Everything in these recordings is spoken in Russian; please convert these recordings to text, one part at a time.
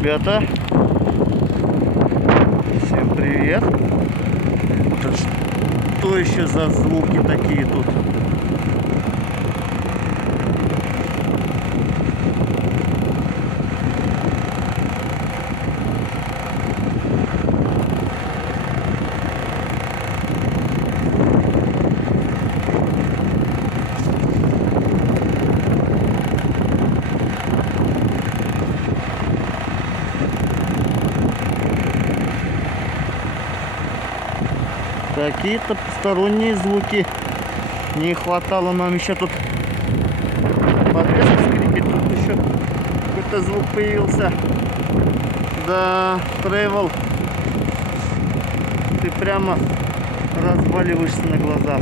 ребята. Всем привет. Это что еще за звуки такие тут? Какие-то посторонние звуки. Не хватало нам еще тут подвеска скрипит. Тут еще какой-то звук появился. Да, Travel. Ты прямо разваливаешься на глазах.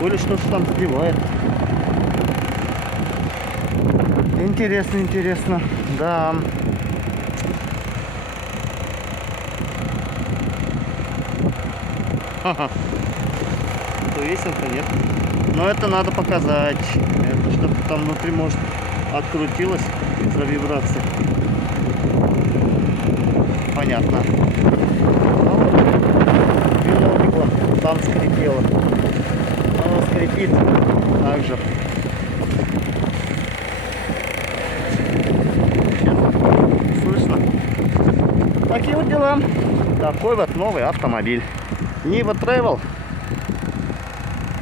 Коля что-то там задевает. Интересно, интересно. Да. Ага. То весен, то нет. Но это надо показать. Это чтобы там внутри, может, открутилось из-за вибрации. Понятно. Виновник вон там скрипело. Оно скрипит также. Слышно? Такие вот дела. Такой вот новый автомобиль. Нива Travel.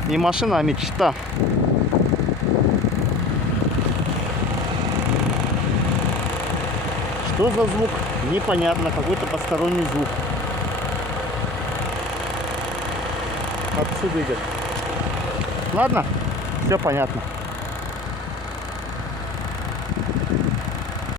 Не машина, а мечта. Что за звук? Непонятно. Какой-то посторонний звук. Отсюда идет. Ладно, все понятно.